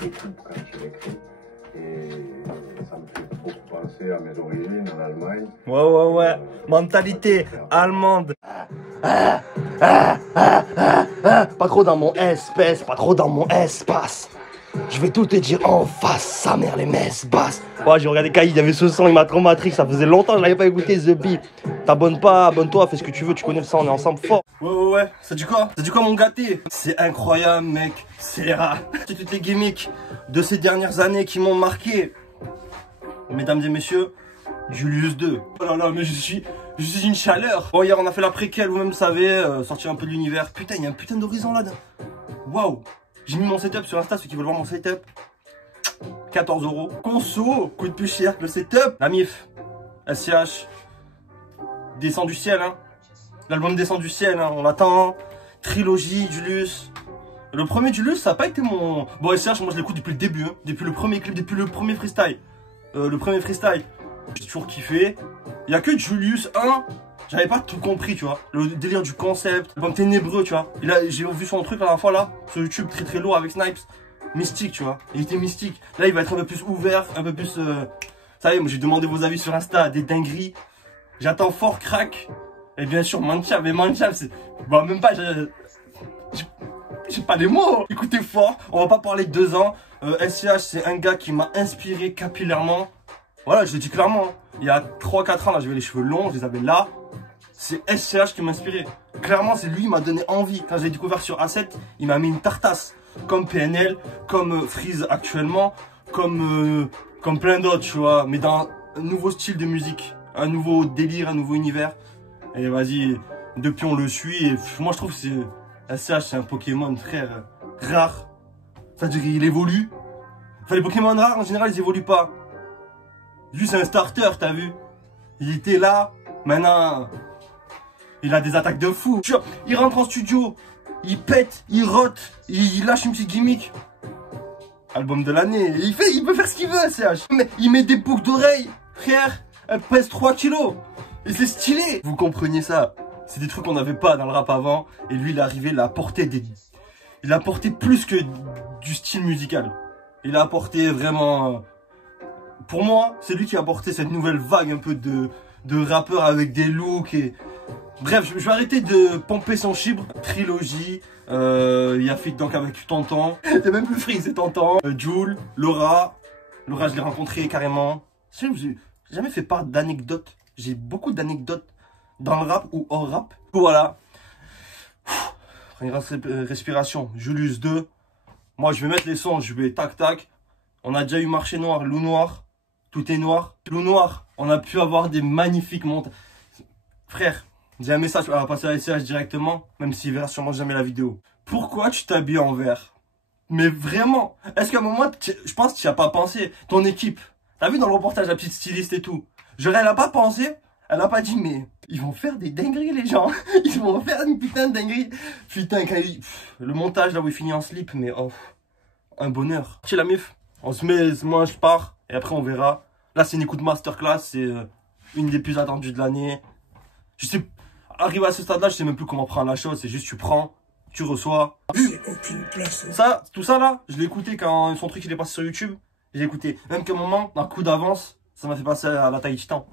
des coupes quand il écrit. Et ça me fait beaucoup penser à mes origines en Allemagne. Ouais. Mentalité allemande. Pas trop dans mon espèce, pas trop dans mon espace. Je vais tout te dire en face, sa mère les messes basses. Ouais, j'ai regardé Kai, il y avait ce son, il m'a trop matrix, ça faisait longtemps que je l'avais pas écouté, The Beat. T'abonnes pas, abonne-toi, fais ce que tu veux, tu connais le son, on est ensemble fort. Ouais, ça dit quoi? Ça dit quoi mon gâté? C'est incroyable mec, c'est toutes les gimmicks de ces dernières années qui m'ont marqué. Mesdames et messieurs, Julius 2. Oh là là, mais je suis une chaleur. Bon, hier on a fait la préquelle, vous-même savez, sortir un peu de l'univers. Putain, il y a un putain d'horizon là-dedans. Waouh. J'ai mis mon setup sur Insta, ceux qui veulent voir mon setup. 14 €. Conso, coûte plus cher que le setup. La MIF, SCH, Descend du ciel, hein. L'album Descend du ciel, hein. On l'attend. Trilogie, Julius. Le premier Julius, ça n'a pas été mon... Bon, SCH, moi je l'écoute depuis le début, hein. Depuis le premier clip, depuis le premier freestyle. J'ai toujours kiffé. Il n'y a que Julius 1. J'avais pas tout compris, tu vois. Le délire du concept, l'album ténébreux, tu vois. J'ai vu son truc la dernière fois là, sur YouTube, très lourd avec Snipes. Mystique, tu vois. Il était mystique. Là, il va être un peu plus ouvert, un peu plus. Ça y est, moi j'ai demandé vos avis sur Insta, des dingueries. J'attends fort crack. Et bien sûr, Manchab. Mais Manchab, c'est. Bon, même pas. J'ai pas les mots. Écoutez fort. On va pas parler de 2 ans. SCH, c'est un gars qui m'a inspiré capillairement. Voilà, je le dis clairement. Il y a 3-4 ans, là, j'avais les cheveux longs, je les avais là. C'est SCH qui m'a inspiré. Clairement, c'est lui qui m'a donné envie. Quand j'ai découvert sur A7, il m'a mis une tartasse. Comme PNL, comme Freeze actuellement, comme plein d'autres, tu vois. Mais dans un nouveau style de musique, un nouveau délire, un nouveau univers. Et vas-y, depuis on le suit. Et moi, je trouve que SCH, c'est un Pokémon très rare. C'est-à-dire qu'il évolue. Enfin, les Pokémon rares, en général, ils évoluent pas. Lui, c'est un starter, t'as vu? Il était là, maintenant, il a des attaques de fou. Il rentre en studio, il pète, il rote, il lâche une petite gimmick. Album de l'année, il peut faire ce qu'il veut, CH. Mais il met des boucles d'oreilles, frère, elle pèse 3 kilos. Et c'est stylé. Vous compreniez ça? C'est des trucs qu'on n'avait pas dans le rap avant. Et lui, il est arrivé, il a apporté plus que du style musical. Il a apporté vraiment... Pour moi, c'est lui qui a apporté cette nouvelle vague un peu de rappeurs avec des looks et... Bref, je vais arrêter de pomper son chibre. Trilogie, il y a fait donc avec Tonton. C'est même plus Free, c'est Tonton. Jul, Laura. Laura, je l'ai rencontré carrément. J'ai jamais fait part d'anecdotes. J'ai beaucoup d'anecdotes dans le rap ou hors rap. Voilà. Une respiration. Julius 2. Moi, je vais mettre les sons, je vais tac. On a déjà eu Marché Noir, Loup Noir. Tout est noir. Loup Noir, on a pu avoir des magnifiques montages. Frère, j'ai un message à passer à SCH directement, même s'il verra sûrement jamais la vidéo. Pourquoi tu t'habilles en vert? Mais vraiment, est-ce qu'à un moment, je pense que tu n'y as pas pensé? Ton équipe, t'as vu dans le reportage la petite styliste et tout? Elle n'a pas pensé, elle n'a pas dit, mais ils vont faire des dingueries les gens. Ils vont faire une putain de dinguerie. Putain, le montage là où il finit en slip, mais oh, un bonheur. Chez la mif, on se met, moi je pars. Et après, on verra. Là, c'est une écoute masterclass. C'est une des plus attendues de l'année. Je sais, arrivé à ce stade-là, je sais même plus comment prendre la chose. C'est juste, tu prends, tu reçois. Ça, tout ça là, je l'ai écouté quand son truc il est passé sur YouTube. J'ai écouté. Même qu'à un moment, d'un coup d'avance, ça m'a fait passer à la taille titan.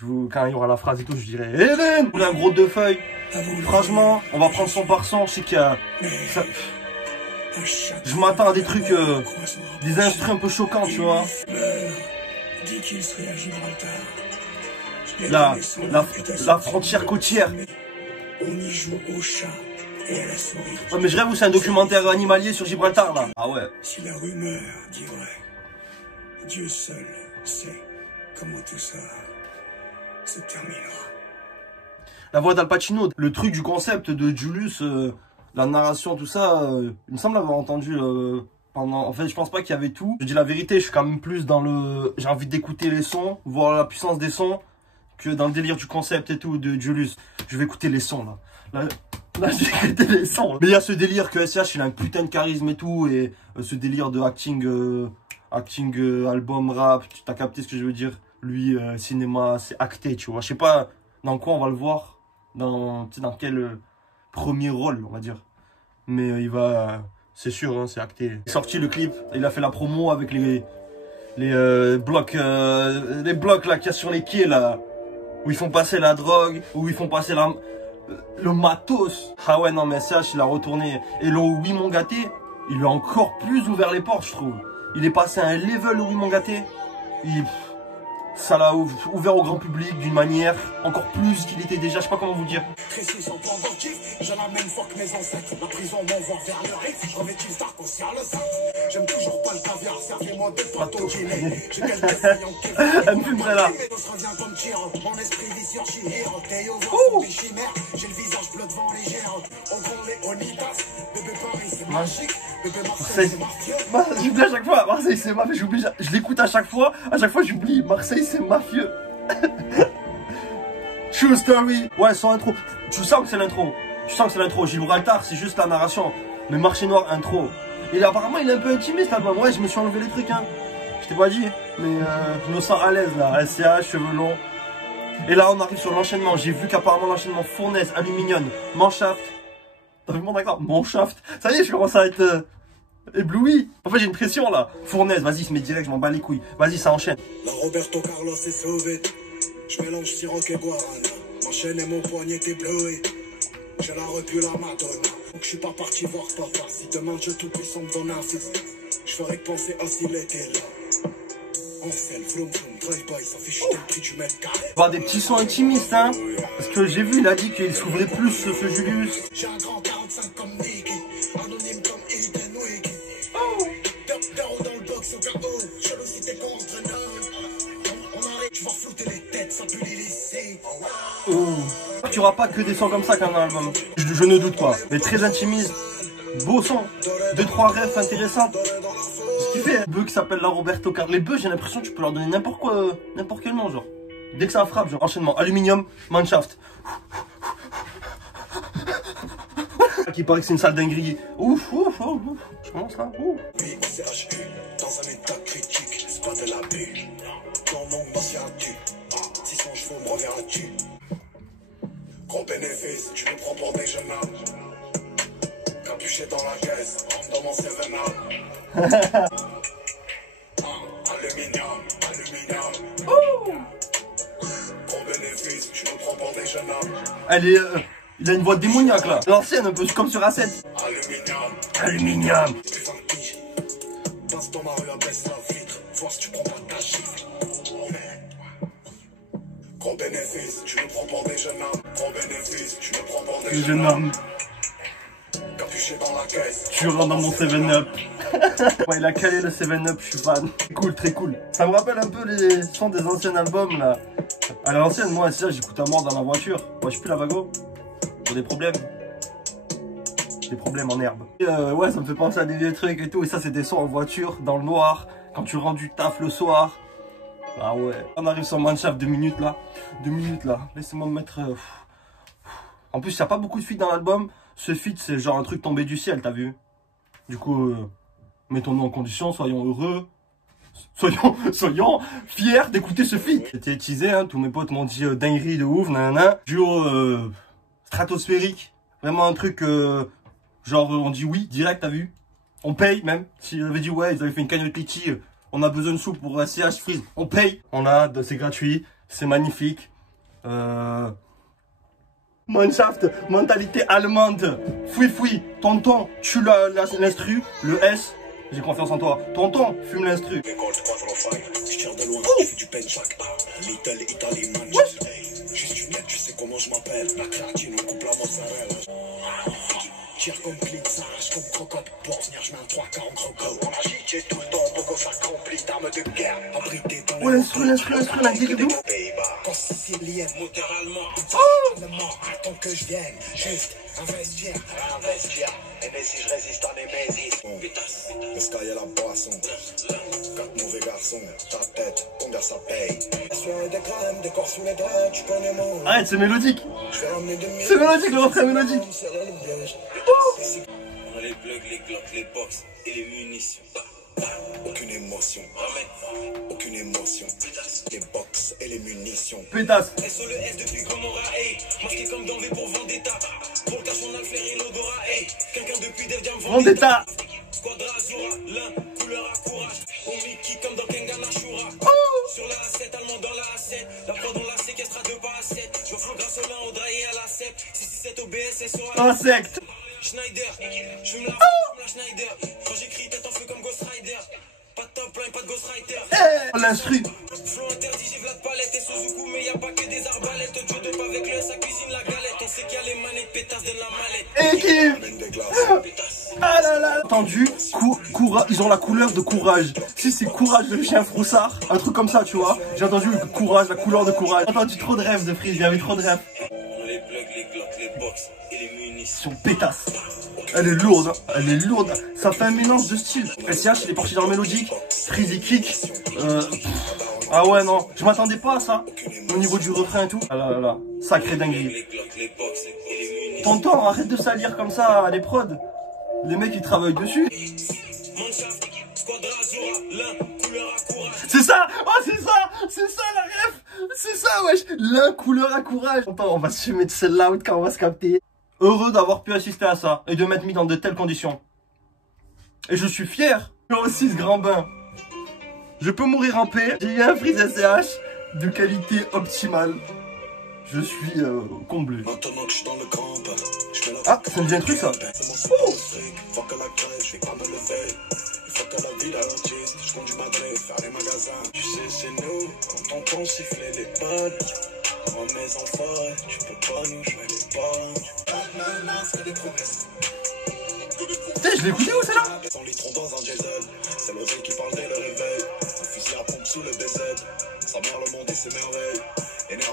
Quand il y aura la phrase et tout, je dirais Hélène, vous voulez un gros 2 feuilles. Franchement, on va prendre son par son. Je sais qu'il y a. Je m'attends à des trucs, des instruments un peu choquants, tu vois. La frontière côtière. On y joue au chat et à la souris. Ouais, mais je rêve où c'est un documentaire animalier sur Gibraltar, là. Ah ouais. Si la rumeur dit vrai, Dieu seul sait comment tout ça se terminera. La voix d'Al Pacino, le truc du concept de Julius, la narration, tout ça, il me semble avoir entendu pendant... En fait, je pense pas qu'il y avait tout. Je dis la vérité, je suis quand même plus dans le... J'ai envie d'écouter les sons, voir la puissance des sons, que dans le délire du concept et tout de Julius. Je vais écouter les sons, là. Là, j'ai écouté les sons. Mais il y a ce délire que SCH, il a un putain de charisme et tout, et ce délire de acting, album, rap, tu t'as capté ce que je veux dire. Lui, cinéma, c'est acté, tu vois. Je sais pas dans quoi on va le voir, dans quel premier rôle, on va dire. Mais il va C'est sûr, hein, c'est acté. Il est sorti le clip, il a fait la promo avec les blocs là qu'il y a sur les quais là, où ils font passer la drogue, où ils font passer le matos. Ah ouais, non, mais SCH, il a retourné. Et le Oui Mon Gâté, il a encore plus ouvert les portes, je trouve. Il est passé à un level, le Oui Mon Gâté. Ça l'a ouvert au grand public d'une manière encore plus qu'il était déjà, je sais pas comment vous dire. Précis sans point d'objectif, j'ai la même foi que mes ancêtres. La prison m'envoie vers le riff, je revêtis dark aussi à le sac. J'aime toujours pas le caviar, servez-moi des pâtes au Guinée. J'ai quelques saillants qui Elle me fumerait là. se revient comme Chiro, mon esprit vit sur Chihiro. Théo voit des chimères, j'ai le visage bleu devant les géants. Au grand Léonidas, bébé Paris c'est magique, bébé Marseille c'est mafieux. J'oublie à chaque fois, Marseille c'est mafieux, j'oublie, je l'écoute à chaque fois j'oublie, Marseille c'est mafieux. True story. Ouais, sans intro. Tu sens que c'est l'intro. Tu sens que c'est l'intro. Gibraltar, c'est juste la narration. Mais Marché Noir, intro. Et là, apparemment, il est un peu intimiste, l'album. Ouais, je me suis enlevé les trucs, hein. Je t'ai pas dit. Mais je me sens à l'aise, là. SCH, cheveux longs. Et là, on arrive sur l'enchaînement. J'ai vu qu'apparemment, l'enchaînement Fournaise, Aluminium, Mannschaft. T'as vu mon accord? Mannschaft. Ça y est, je commence à être ébloui. En fait, j'ai une pression, là. Fournaise, vas-y, se met direct, je m'en bats les couilles. Vas-y, ça enchaîne. La Roberto Carlos est sauvé. Je mélange Ciroc et Guarana. Ma chaîne et mon poignet ébloui. Je la repu la Madonna. Donc je suis pas parti voir papa. Si demain Dieu tout puissant me donne un fils, je ferais que penser à s'il était là. On fait le floum floum, drive-by, ça fait chuter le prix du mètre carré. Voir des petits sons intimistes, hein. Parce que j'ai vu, il a dit qu'il s'ouvrait plus, ce Julius. J'ai un grand 45 comme Nicky, anonyme comme Eden Wiki. Dero dans le box au cas où, jalousité contre on arrive, tu vas flouter les têtes, ça pue les lycées. Tu auras pas que des sons comme ça quand même dans l'album. Je ne doute pas. Mais très intimiste, beau son, 2-3 refs intéressantes. Ce qui fait un bœuf qui s'appelle la Roberto Carlos. Les bœufs, j'ai l'impression que tu peux leur donner n'importe quoi, n'importe quel nom, genre. Dès que ça frappe, genre enchaînement, Aluminium, Mannschaft. Qui paraît que c'est une sale dinguerie. Ouf, ouf, ouf, ouf. Je commence là. Ouf. CHU, dans un état critique, c'est pas de la bulle. Dans mon ancien tu, 600 chevaux me revient là-dessus. Gros bénéfice, tu me prends pour des jeunes hommes. Capuché dans la caisse, rentre dans mon 7-up. Aluminium, aluminium. Gros bénéfice, tu me prends pour des jeunes hommes. Elle est. Il a une voix démoniaque là. L'ancienne, un peu comme sur A7. Aluminium, Aluminium. plus 20 piges. Passe dans ma rue, abaisse la vitre. Voir si tu prends pas ta gifle. Gros bénéfice, tu me prends pour des jeunes hommes. Gros bénéfice, tu me prends pour des jeunes hommes. Capuché dans la caisse. Tu rentres dans mon 7-up. Ouais, il a calé le 7-up, je suis fan. Cool, très cool. Ça me rappelle un peu les sons des anciens albums là. À l'ancienne, moi, c'est ça, j'écoute à mort dans ma voiture. Moi, je suis plus la Vago. Pour des problèmes. Des problèmes en herbe. Et ouais, ça me fait penser à des vieux trucs et tout. Et ça, c'est des sons en voiture, dans le noir. Quand tu rentres du taf le soir. Ah ouais. On arrive sur Mannschaft, 2 minutes là. 2 minutes là. Laissez-moi me mettre. En plus, il n'y a pas beaucoup de feats dans l'album. Ce feat, c'est genre un truc tombé du ciel, t'as vu? Du coup, mettons-nous en condition, soyons heureux. Soyons fiers d'écouter ce feat. C'était teasé, hein. Tous mes potes m'ont dit dinguerie de ouf, nanana. Duo stratosphérique. Vraiment un truc, genre on dit oui, direct, t'as vu? On paye même. S'ils avaient dit ouais, ils avaient fait une cagnotte litchi, on a besoin de sous pour CH Freeze. On paye. On a, c'est gratuit, c'est magnifique. Mannschaft, mentalité allemande. Foui, tonton, tu l'as l'instru, le S, j'ai confiance en toi. Tonton, fume l'instru. Je tire de loin, je fais du penchak. Little Italy man. Juste une lettre, tu sais comment je m'appelle. La clatine, on coupe la mozzarella. Tire comme Blitz, arrache comme crocotte. Pour venir, je mets un 3 quarts en croco. On a gité tout le temps, Bogo s'accomplit d'armes de guerre. Abrité dans les... l'instru, la gueule de ouf. Quand sicilienne, moteur allemand. Allemand, attends que je vienne. Juste investir. Et mais si je résiste en Némésis. Escaille à la boisson. 4 mauvais garçons. Ta tête, combien ça paye? Sur des crèmes, des corps sous les draps, tu connais mon. Arrête, c'est mélodique. C'est mélodique, le refrain mélodique. On a les plugs, les glocks, les box et les munitions. Aucune émotion. émotion. Aucune émotion. Les box et les munitions. Pétasse. SO le S depuis Gomorrah, hey. Marqué comme dans V pour Vendetta. Pour le cash, on a le flair et l'odorat, hey. Quelqu'un depuis Def Jam Vendetta. Squadra Azura, l'un, couleur à courage. On Mickey comme dans Kengan Ashura. Sur la A7, allemand dans la A7. La prod on la séquestre à 2 pas à 7. Je fous grâce au lin, au draillé à la 7. 667 au BS, SO à la Insecte. Schneider, je me la Schneider. Quand j'écris, tête en feu comme Ghost Rider. Pas de top line, pas de Ghost Rider. Eh, l'instru. Flow interdit, j'ai Vlad Palette et Suzuku, mais y'a pas que des arbalètes. Joe dope avec le sa cuisine, la galette. On sait qu'il y a les manettes, pétasse, donne la mallette. Équipe. Amène des glaces. Ah là là. Entendu, ils ont la couleur de courage. Si c'est courage de chien froussard, un truc comme ça, tu vois. J'ai entendu courage, la couleur de courage. J'ai entendu trop de rêves de Freeze, il y avait trop de rêves. On les plugs, les glocks, les box et les munitions. Son pétasse. Elle est lourde, hein. Elle est lourde. Ça fait un mélange de style. SCH, il est parti dans le mélodique. Freeze, il kick. Ah ouais, non. Je m'attendais pas à ça. Au niveau du refrain et tout. Ah là là là. Sacré dinguerie. Les glocks, les box et les munitions. Tonton, arrête de salir comme ça les prods. Les mecs, ils travaillent dessus. Manshaft, Squadra Azura, l'un, couleur à courage. C'est ça. Oh, c'est ça la ref. C'est ça, wesh. La couleur à courage. Tonton, on va se fumer de celle-là quand on va se capter. Heureux d'avoir pu assister à ça et de m'être mis dans de telles conditions. Et je suis fier. Moi aussi, ce grand bain. Je peux mourir en paix. J'ai eu un Freeze SCH de qualité optimale. Je suis comblé. Maintenant que je suis dans le grand bain, je mets la Ah, ça me dit un truc ça. Faut que la crève, je vais pas me lever. Il faut que la ville autiste, je conduis ma drive, faire les magasins. Tu sais, c'est nous, quand on entend siffler les balles. Moi, mes enfants, tu peux pas nous jouer les balles. C'est des promesses. Putain, je l'ai écouté où celle-là? 100 litres dans un diesel, c'est l'oseille qui parle dès le réveil. Un fusil à pompe sous le BZ, sa mère le monde et ses merveilles.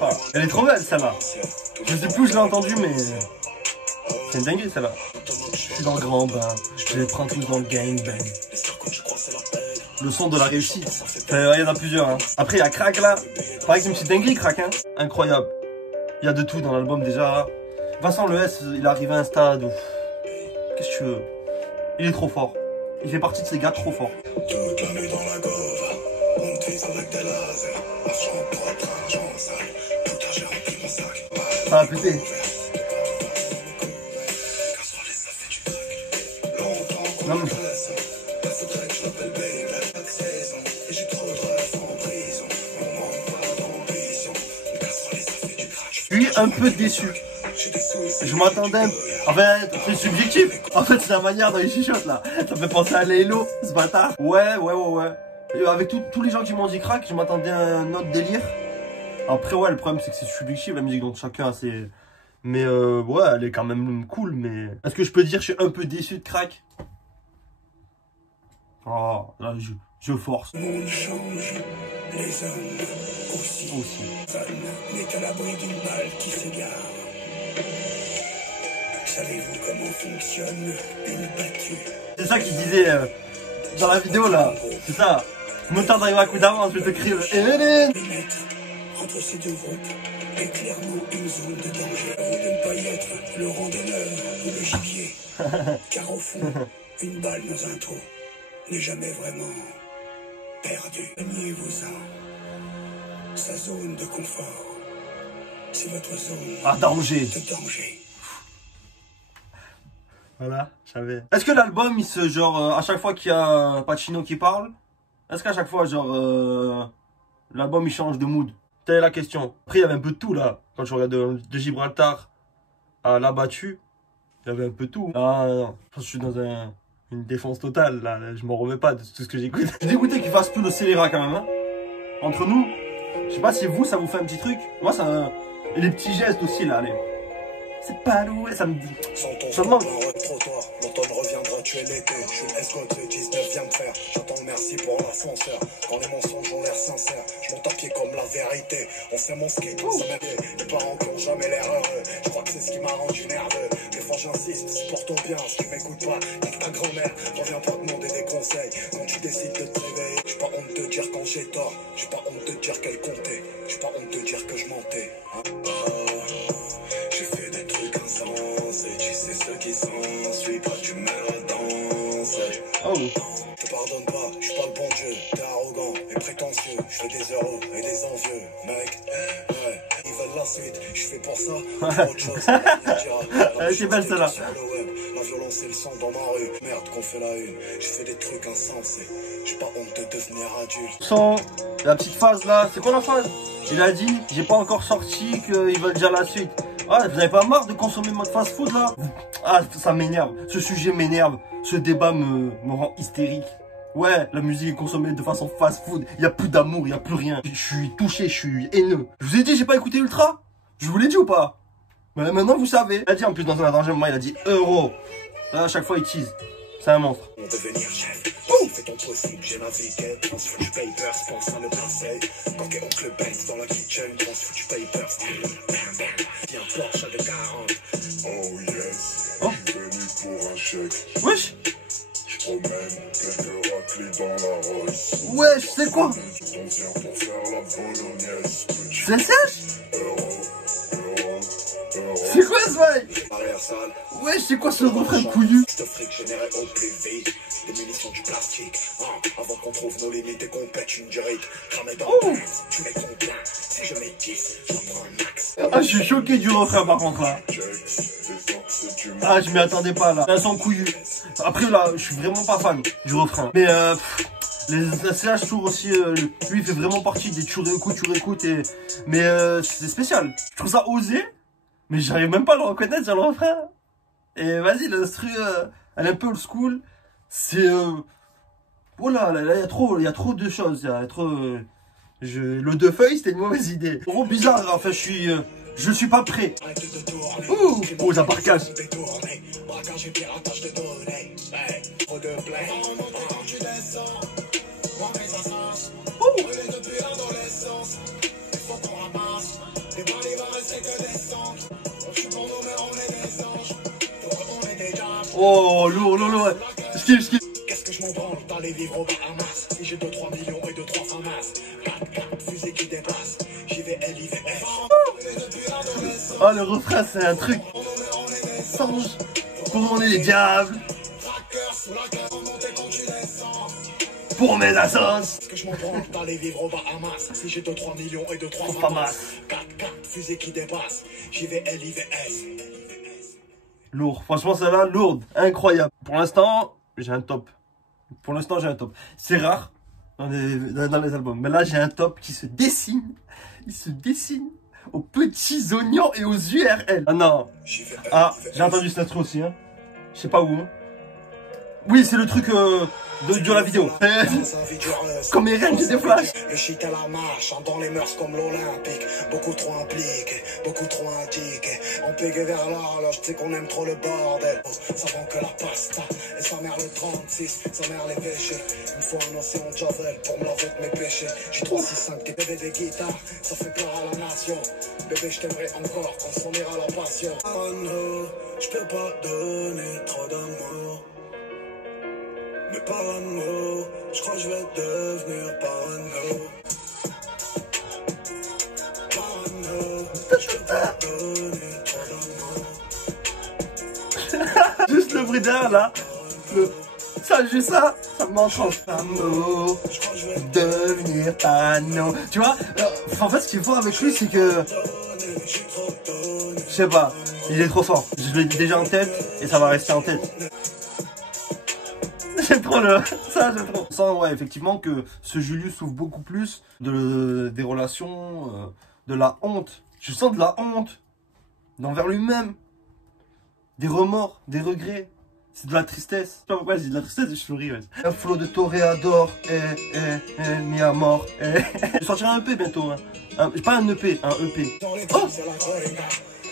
Ah, elle est trop belle celle-là. Je sais plus où je l'ai entendue, mais c'est une dinguerie celle-là. Je suis dans le grand bain, je les prends tous dans le gangbang. Le son de la réussite. Il y en a plusieurs. Hein. Après, il y a Crack là. Pareil que une petite dinguerie, Crack. Hein. Incroyable. Il y a de tout dans l'album déjà. Vincent Le S, il est arrivé à un stade où. Qu'est-ce que tu veux? Il est trop fort. Il fait partie de ces gars trop forts. Toute la nuit dans la gova, on utilise avec des lasers. Argent propre, argent sale. Putain, j'ai rempli mon sac. Ça va péter. Non, mais... Je suis un peu déçu. Je m'attendais. En fait, c'est subjectif. En fait, c'est la manière dont il chuchote là. Ça me fait penser à Laylo, ce bâtard. Ouais. Et avec tous les gens qui m'ont dit Crack, je m'attendais à un autre délire. Après, ouais, le problème c'est que c'est subjectif la musique, donc chacun a ses. Mais ouais, elle est quand même cool. Mais est-ce que je peux dire que je suis un peu déçu de Crack? Oh, là, je force. Le monde change, les hommes aussi. Personne n'est à l'abri d'une balle qui s'égare. Savez-vous comment fonctionne une battue? C'est ça qu'il disait dans la vidéo là. C'est ça. Moteur d'arriver à coup d'avance, je vais te crier. Entre ces deux groupes est clairement une zone de danger. À vous de ne pas y être le randonneur ou le gibier. Car au fond, une balle dans un trou n'est jamais vraiment perdu. Gagnez-vous-en. Sa zone de confort, c'est votre zone danger. de danger. Voilà, je savais. Est-ce que l'album, il se genre à chaque fois qu'il y a Pacino qui parle, est-ce qu'à chaque fois genre l'album il change de mood? Telle est la question. Après il y avait un peu de tout là. Quand je regarde de Gibraltar à La Battue, il y avait un peu de tout. Ah non, je suis dans une défense totale là. Je m'en remets pas de tout ce que j'écoute. Je suis dégoûté qu'il fasse plus le scélérat quand même. Hein. Entre nous, je sais pas si vous ça vous fait un petit truc. Moi ça. Et les petits gestes aussi là, allez. C'est pas loué, ça me dit. Ça me manque. L'automne reviendra tuer l'été. Je suis le escroc, le 19 vient de faire. J'attends merci pour l'ascenseur. Quand les mensonges ont l'air sincères, je monte à pied comme la vérité. On fait mon skate, on se met les parents qui ont jamais l'air heureux. Je crois que c'est ce qui m'a rendu nerveux. Des fois j'insiste, supporte bien. Si tu m'écoutes pas, nique ta grand-mère. Reviens pas demander des conseils quand tu décides de te réveiller. J'ai pas honte de dire quand j'ai tort. J'ai pas honte de dire qu'elle comptait. J'ai pas honte de dire que je mentais. J'ai fait des trucs insensés. Tu sais ce qui s'ensuit. Pas tu mets la danse. Oh. Je te pardonne pas, je suis pas le bon Dieu, t'es arrogant et prétentieux. Je fais des heureux et des envieux, mec. Ouais, ils veulent la suite, je fais pour ça autre chose. C'est belle celle-là. La violence et le sang dans ma rue. Merde qu'on fait la une. Je fais des trucs insensés. J'ai pas honte de devenir adulte. Sans la petite phase là, c'est quoi la phase? Il a dit, j'ai pas encore sorti qu'ils veulent déjà la suite. Ah, vous avez pas marre de consommer mode fast food là? Ah, ça m'énerve. Ce sujet m'énerve. Ce débat me rend hystérique. Ouais, la musique est consommée de façon fast food. Il y a plus d'amour, il y a plus rien. Je suis touché, je suis haineux. Je vous ai dit, j'ai pas écouté Ultra? Je vous l'ai dit ou pas? Mais maintenant vous savez. Il a dit en plus dans un danger moment, il a dit euro. Là, à chaque fois il tease. C'est un monstre. Devenir chef, fais ton possible, j'ai navigué. Pense foutu papers, pense à le passer. Quand t'es oncle Banks dans la kitchen, pense foutu papers. Tiens, Porsche de 40. Oh yes, Oh. je suis venu pour un chèque. Wesh. Je promène quelques raclés dans la Rolls. Wesh, c'est quoi? On vient pour faire la bolognaise. Petit C'est sèche? euro. C'est quoi ce bail? Arrière salle. Wesh, c'est quoi ce refrain couillu? Ce fric généré au plus vite. Des munitions du plastique. Avant qu'on trouve nos limites et qu'on pète une durite. Cramé dans le prince, tu mets combien? Si je mets 10, j'en prends un max. Ah, je suis choqué du refrain par contre là. Ah, je m'y attendais pas là. Elles sont couillues. Après là, je suis vraiment pas fan du refrain. Mais les CH Tour aussi, lui il fait vraiment partie des tu réécoutes et... Mais c'est spécial. Je trouve ça osé, mais j'arrive même pas à le reconnaître sur le refrain. Et vas-y, l'instru, elle est un peu old school. C'est... Voilà, là il y a trop de choses. Il y a trop... Le deux feuilles, c'était une mauvaise idée. Gros bizarre, enfin je suis pas prêt. Ouh, oh, ça parcage. Braquage et piratage de données. Trop de play. Tu descends. Manquer sa sens. Brûler depuis l'adolescence. Il faut qu'on ramasse. Les balles, il va rester que des cendres. Je suis pour nous, mais on est des anges. Donc on est des diables. Oh, lourd. Skip. Qu'est-ce que je m'en branle d'aller vivre aux Bahamas? Si j'ai 2-3 millions et 2-3 famas. 4 fusées qui dépassent. J'y vais LIVS. Oh, le refrain, c'est un truc. Songe. Pour on est les diables. Pour mes assos. Qu'est-ce que je m'en branle d'aller vivre aux Bahamas? Si j'ai 2-3 millions et 2-3 famas. 4 fusées qui dépassent. J'y vais LIVS. Lourd. Franchement, celle-là, lourde. Incroyable. Pour l'instant, j'ai un top. C'est rare dans les albums. Mais là, j'ai un top qui se dessine. Il se dessine aux petits oignons et aux URL. Ah non. Ah, j'ai entendu cette intro aussi. Hein. Je sais pas où. Hein. Oui, c'est le truc de la vidéo. Comme Eren, j'ai des flashs. Le shit à la marche, dans les mœurs comme l'Olympique. Beaucoup trop impliqué, beaucoup trop indiqué. On pégué vers l'horloge, tu sais qu'on aime trop le bordel. Ça vend que la pasta, et sa mère le 36, sa mère les péchés. Une fois un océan de javel pour me laver de mes péchés. J'ai 3, 6, 5, des bébés des guitares, ça fait peur à la nation. Bébé, je t'aimerai encore quand s'en ira la passion. Oh no, je peux pas donner trop d'amour. Mais parano, je crois que je vais devenir parano. Parano, je peux pas donner trop d'amour. Juste le bruit derrière là. Juste ça me manque. Amour, Je crois que je vais devenir parano. Tu vois, en fait, ce qu'il faut avec lui, c'est que... donner, j'ai trop donné. Je sais pas, il est trop fort. Je l'ai déjà en tête et ça va rester en tête. J'aime trop j'aime trop. On sent, ouais, effectivement que ce Julius souffre beaucoup plus des relations, de la honte. Je sens de la honte envers lui-même, des remords, des regrets. C'est de la tristesse. Je sais pas pourquoi je dis de la tristesse et je souris. Ouais. Un flot de toréador, mis à mort. Je sortirai un EP bientôt. Hein. Pas un EP, un EP. Dans les Oh, temps, c'est la corrida.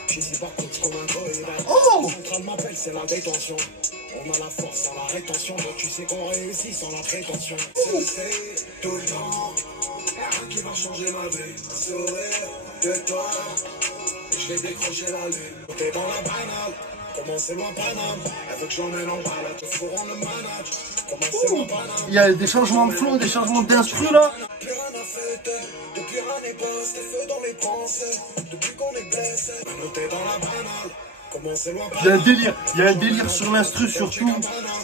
Je suis pas coach comme un goïba. Oh. Central m'appelle, c'est la détention. On a la force sans la rétention. Donc tu sais qu'on réussit sans la prétention. C'est tout le temps. Rien qui va changer ma vie. Un sourire de toi. Et je vais décrocher la lune. T'es dans la banale. Comment c'est loin Paname. Elle veut que j'emmène en balade. Je fourre en le manage. Comment c'est loin Paname. il y a des changements de flow, des changements d'instru là. Plus rien à fêter, depuis rien n'est passé, feu dans les pensées, depuis qu'on est blessé, noté dans la banale, comment c'est loin Il y a un délire sur l'instru surtout.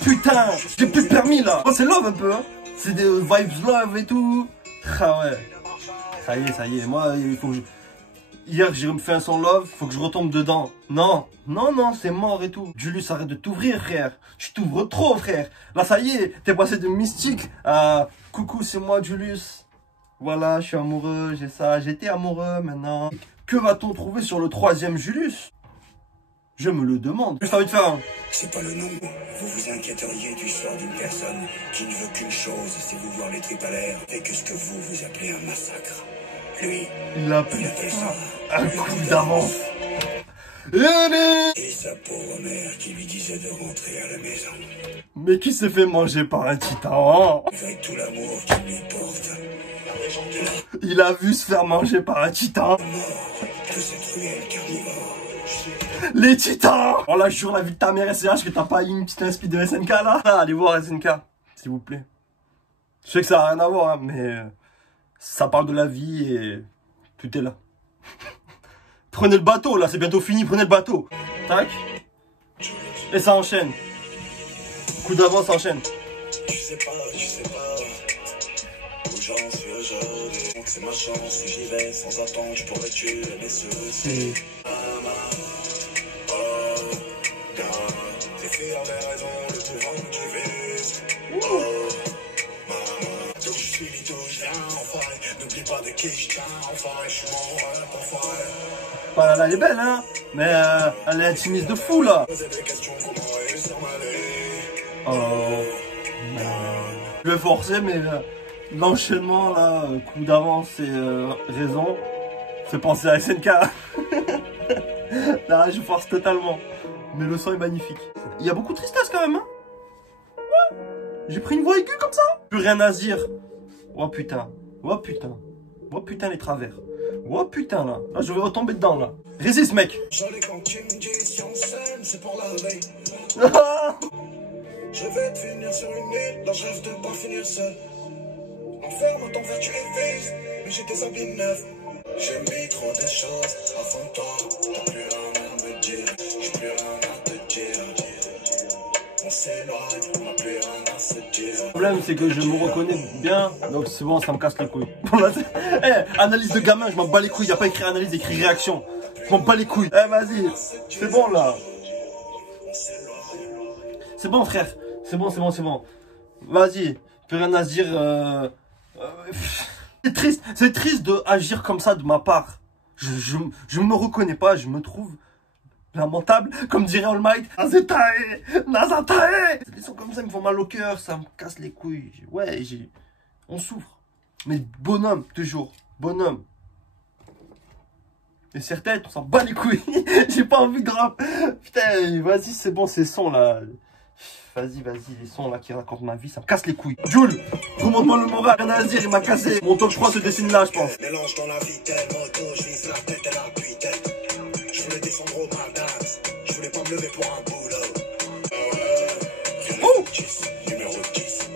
Putain, j'ai plus de permis là. Oh, c'est love un peu, hein. C'est des vibes love et tout. Ah ouais. Ça y est. Moi, il faut que je... Hier, j'ai fait un son love, faut que je retombe dedans. Non, c'est mort et tout. Julius, arrête de t'ouvrir, frère. Tu t'ouvres trop, frère. Là, ça y est, t'es passé de mystique à coucou, c'est moi, Julius. Voilà, je suis amoureux, j'ai ça. J'étais amoureux, maintenant. Que va-t-on trouver sur le 3e Julius? Je me le demande. Qu'est-ce que t'as envie de faire? C'est pas le nom. Vous vous inquiéteriez du sort d'une personne qui ne veut qu'une chose, c'est vous voir les tripes à l'air et que ce que vous appelez un massacre. Lui, il a appelé ça un coup d'avance. Et sa pauvre mère qui lui disait de rentrer à la maison. Mais qui s'est fait manger par un titan? Avec tout l'amour qu'il lui porte. Il a vu se faire manger par un titan. Mort de cette ruelle carnivore. Les titans! Oh là, je jure la vie de ta mère SCH que t'as pas eu une petite inspi de SNK là. Ah, allez voir SNK, s'il vous plaît. Je sais que ça a rien à voir, hein, mais ça parle de la vie et tout est là. Prenez le bateau là, c'est bientôt fini, prenez le bateau. Tac. Et ça enchaîne. Coup d'avance, ça enchaîne. Tu sais pas où j'en suis aujourd'hui. Donc c'est ma chance, si j'y vais sans attendre, je pourrais tuer mes soucis. Tes filles avaient raison, le courant que tu vis. Donc je suis vite où je viens, enfoiré. N'oublie pas de qui je tiens, enfoiré. Je suis mon rêve, enfoiré. Voilà, là, elle est belle, hein. Mais elle est intimiste de fou, là. Poser des questions, comment réussir ma vie. Oh. Je vais forcer, mais l'enchaînement, là, coup d'avance et raison, fait penser à SNK. Là, je force totalement. Mais le son est magnifique. Il y a beaucoup de tristesse quand même, hein. Ouais. J'ai pris une voix aiguë comme ça. Plus rien à dire. Oh putain. Oh putain. Oh putain les travers. Oh putain là. Là je vais retomber dedans là. Résiste mec. J'allais quand tu me dis si on s'aime, c'est pour la veille. Je vais te finir sur une île, là je rêve de pas finir seul. Enferme ton vertu et face, mais j'ai des habits neufs. J'ai mis trop de choses avant toi, t'as plus rien à me dire, j'ai plus rien à te dire. On s'éloigne, on n'a plus rien à se dire. Le problème c'est que je me reconnais bien, donc c'est bon, ça me casse les couilles. Analyse de gamin, je m'en bats les couilles, y a pas écrit analyse, écrit réaction. Je m'en bats les couilles. Vas-y, c'est bon là. C'est bon frère, c'est bon. Vas-y, plus rien à se dire. C'est triste de agir comme ça de ma part. Je me reconnais pas, je me trouve lamentable, comme dirait All Might. Nazatae. Les sons comme ça me font mal au cœur, ça me casse les couilles. Ouais, on souffre. Mais bonhomme, toujours, bonhomme. Et certaines, on s'en bat les couilles. J'ai pas envie de rap. Putain, vas-y, c'est bon, ces sons là. Vas-y, les sons là qui racontent ma vie, ça me casse les couilles. Jules, remonte-moi le moral, rien à dire, il m'a cassé. Mon top 3 se dessine là, je pense. Mélange dans la vitelle, moto, je vise la tête et la tête. Je voulais descendre au Maldas, je voulais pas me lever pour un boulot. Oh, numéro 10.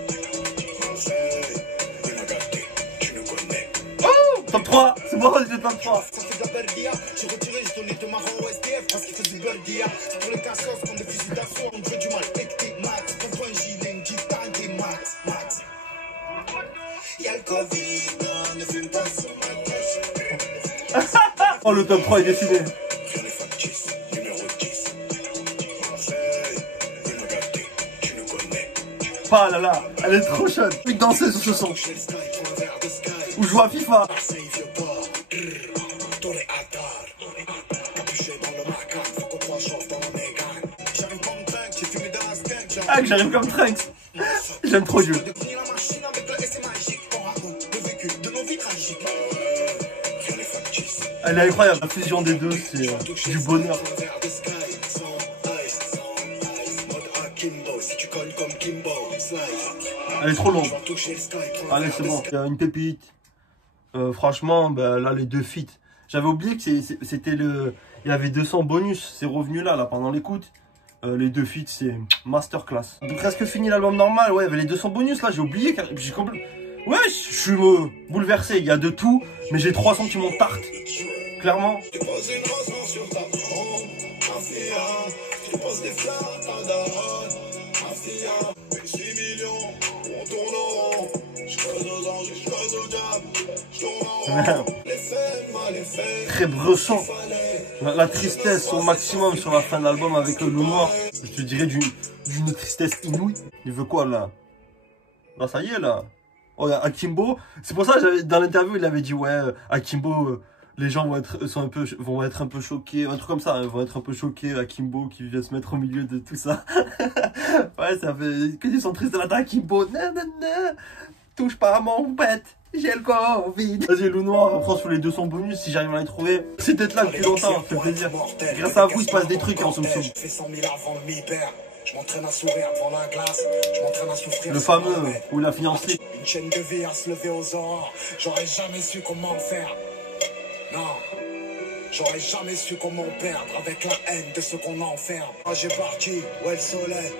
Tu ne connais. Oh, top 3, c'est bon, j'ai top 3. Ça fait de la berdia, j'ai retiré, j'ai donné 2 marrons au SDF parce qu'il fait du berdia. C'est pour les cassos comme des fusils d'assaut, on veut du mal. Max, prends-toi un gilet, une guitare des Max. Y'a le Covid, non, ne fume pas sur ma tête. Oh, le top 3 est dessiné. Rien n'est factice, numéro 10. Tu ne connais. Ah là là, elle est trop chaude. J'ai danser sur ce son. Ou jouer à FIFA. Ah, que j'arrive comme Trunks. J'aime trop Jules. Elle est incroyable. La fusion des deux, c'est du bonheur. Elle est trop longue. Allez, c'est bon. Il y a une pépite. Franchement, bah, là, les deux feats. J'avais oublié que c'était le... Il y avait 200 bonus. C'est revenu là, pendant l'écoute. Les deux feats, c'est masterclass. Presque fini l'album normal. Ouais, il y avait les 200 bonus là. J'ai oublié. J'ai complètement... Ouais, je suis bouleversé. Il y a de tout. Mais j'ai 300 qui m'ont tarte. Clairement. Très bressant. La tristesse au maximum sur la fin de l'album avec le loup noir. Je te dirais d'une tristesse inouïe. Il veut quoi là? Là ça y est là. Oh, il y a Akimbo. C'est pour ça que dans l'interview il avait dit ouais Akimbo les gens vont être un peu choqués. Un truc comme ça, hein, vont être un peu choqués. Akimbo qui vient se mettre au milieu de tout ça. Ouais ça fait que ils sont tristes de la Akimbo. Touche pas à mon pète. J'ai le Covid. Vas-y, loup noir, on prend sur les 200 bonus si j'arrive à les trouver. C'est d'être là depuis longtemps, ça fait plaisir. Grâce à vous, il se passe des trucs en somme. Je m'entraîne à sourire devant la glace. Je m'entraîne à souffrir. Le fameux où il a fini en slip. Une chaîne de vie à se lever aux aurores. J'aurais jamais su comment faire. Non. J'aurais jamais su comment perdre avec la haine de ce qu'on enferme. Moi j'ai parti, où est le soleil?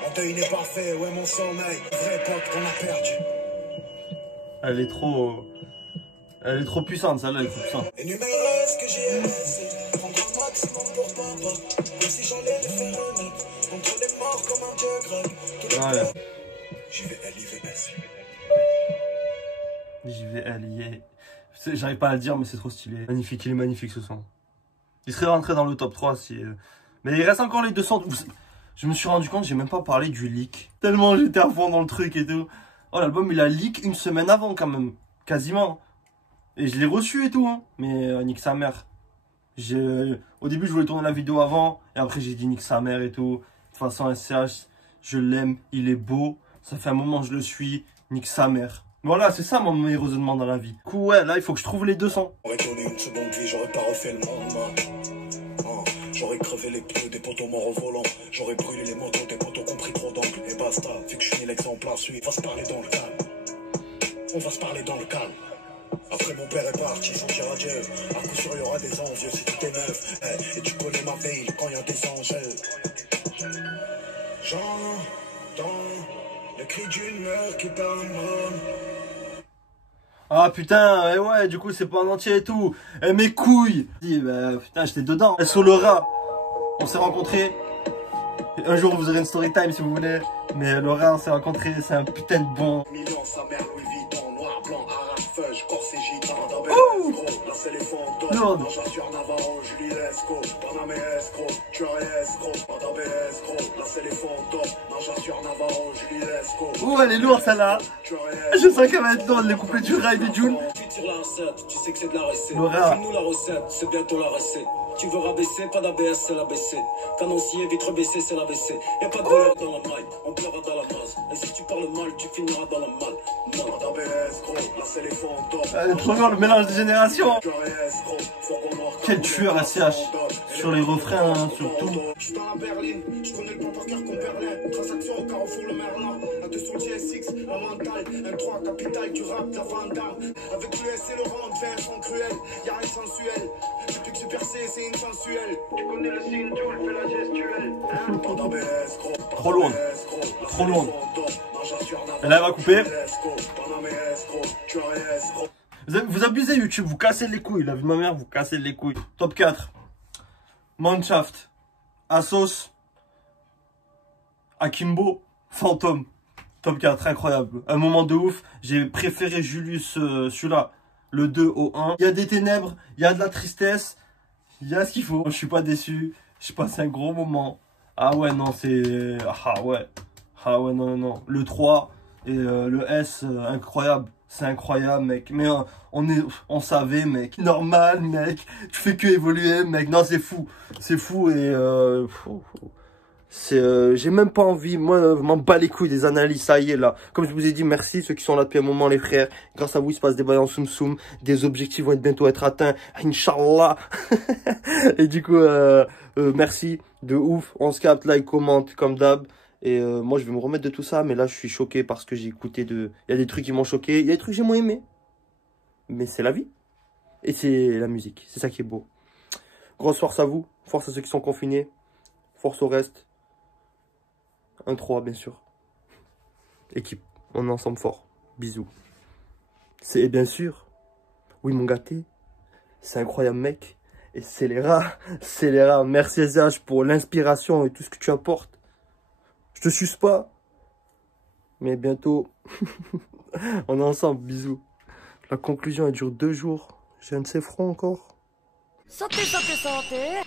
Mon deuil n'est pas fait, où est mon sommeil? Vrai pote qu'on a perdu. Elle est trop puissante, celle-là, elle est trop puissante. Énumérer ce que j'ai laissé, prendre un maximum pour papa. Même si j'allais le faire remettre, entre les morts comme un dieu grec. Tous les Ouais. JVLIVS. JVLIVS. J'arrive pas à le dire, mais c'est trop stylé. Magnifique, il est magnifique ce son. Il serait rentré dans le top 3 si. Mais il reste encore les 200. Je me suis rendu compte, j'ai même pas parlé du leak. Tellement j'étais à fond dans le truc et tout. Oh, l'album il a leak une semaine avant quand même. Quasiment. Et je l'ai reçu et tout, hein. Mais nique sa mère. Au début, je voulais tourner la vidéo avant. Et après, j'ai dit nique sa mère et tout. De toute façon, SCH, je l'aime. Il est beau. Ça fait un moment que je le suis. Nique sa mère. Voilà, c'est ça mon meilleur raisonnement dans la vie. Du coup, ouais, là, il faut que je trouve les 200. J'aurais donné une seconde vie, j'aurais pas refait le monde. J'aurais crevé les pneus des poteaux morts au volant. J'aurais brûlé les motos des poteaux qui ont pris trop d'angles. Et basta, vu que je suis l'exemplaire, on va se parler dans le calme. On va se parler dans le calme. Après mon père est parti, sans dire adieu. À coup sûr, il y aura des envieux si tout est neuf. Et tu connais ma ville quand il y a des enjeux. J'entends le cri d'une mère qui t'amène. Ah putain, et ouais, du coup c'est pas en entier et tout. Et mes couilles. Bah, putain, j'étais dedans. Et sur le rat, on s'est rencontrés. Un jour vous aurez une story time si vous voulez. Mais le rat, on s'est rencontrés, c'est un putain de bon. Million, sa mère, Louis Vuitton, noir, blanc, arabe, feuge, corse et gitan. Ouh. Là c'est les fantômes. Lourd. J'assure Navarro, Julie Lescaut. Panamé escroc, tueur et escroc. Panamé escroc. Là c'est les fantômes. J'assure Navarro, Julie Lescaut. Ouh, elle est lourde celle-là. Je sens qu'elle va être dans les couplets du rail des June. Sur la recette, tu sais que c'est de la recette. Laura. Fais-nous la recette, c'est bientôt la recette. Tu veux rabaisser, pas d'ABS, c'est l'ABC. Canoncier, vitre baissée, c'est l'ABC. Y'a pas de voleur dans la maille, on pleura dans la masse. Et si tu parles mal, tu finiras dans la malle. Non, d'ABS, gros, là c'est les fantômes. Elle est trop bien le mélange des générations. Quel tueur SCH. Sur les refrains, hein, surtout. Je suis dans la berline, je connais le plan par cœur qu'on perd. Transaction au carrefour, le Merlin. La 200 GSX, la mentale. Un 3 capital, du rap, de la Vandame. Avec le S et le rang, fait un son cruel. Y'a rien de sensuel. Depuis que j'ai percé, c'est une sensuelle. Tu connais le signe, Joule, fais la gestuelle. Trop loin. Trop loin. Et là, elle va couper. Vous abusez YouTube, vous cassez les couilles. La vie de ma mère, vous cassez les couilles. Top 4. Mannschaft. Assos. Akimbo. Fantôme. Top 4, incroyable. Un moment de ouf. J'ai préféré Julius, celui-là. Le 2 au 1. Il y a des ténèbres, il y a de la tristesse. Il y a ce qu'il faut. Je suis pas déçu. J'ai passé un gros moment. Ah ouais, non, c'est... Ah ouais. Ah ouais, non, non. Le 3 et le S, incroyable. C'est incroyable, mec. Mais on savait, mec. Normal, mec. Tu fais que évoluer, mec. Non, c'est fou. C'est fou et... j'ai même pas envie, moi, je m'en bats les couilles des analyses, ça y est, là. Comme je vous ai dit, merci ceux qui sont là depuis un moment, les frères. Grâce à vous, il se passe des bails en soum soum. Des objectifs vont bientôt être atteints. Inch'Allah. Et du coup, merci de ouf. On se capte, like, commente, comme d'hab. Et moi, je vais me remettre de tout ça. Mais là, je suis choqué parce que j'ai écouté de... Il y a des trucs qui m'ont choqué. Il y a des trucs que j'ai moins aimé. Mais c'est la vie. Et c'est la musique. C'est ça qui est beau. Grosse force à vous. Force à ceux qui sont confinés. Force au reste. 1-3, bien sûr. Équipe, on est ensemble fort. Bisous. C'est bien sûr, oui mon gâté, c'est incroyable mec. Et c'est les rats, c'est les rats. Merci SCH pour l'inspiration et tout ce que tu apportes. Je te suce pas. Mais bientôt, on est ensemble, bisous. La conclusion, elle dure 2 jours. J'ai un de ces fronts encore. Santé, santé, santé.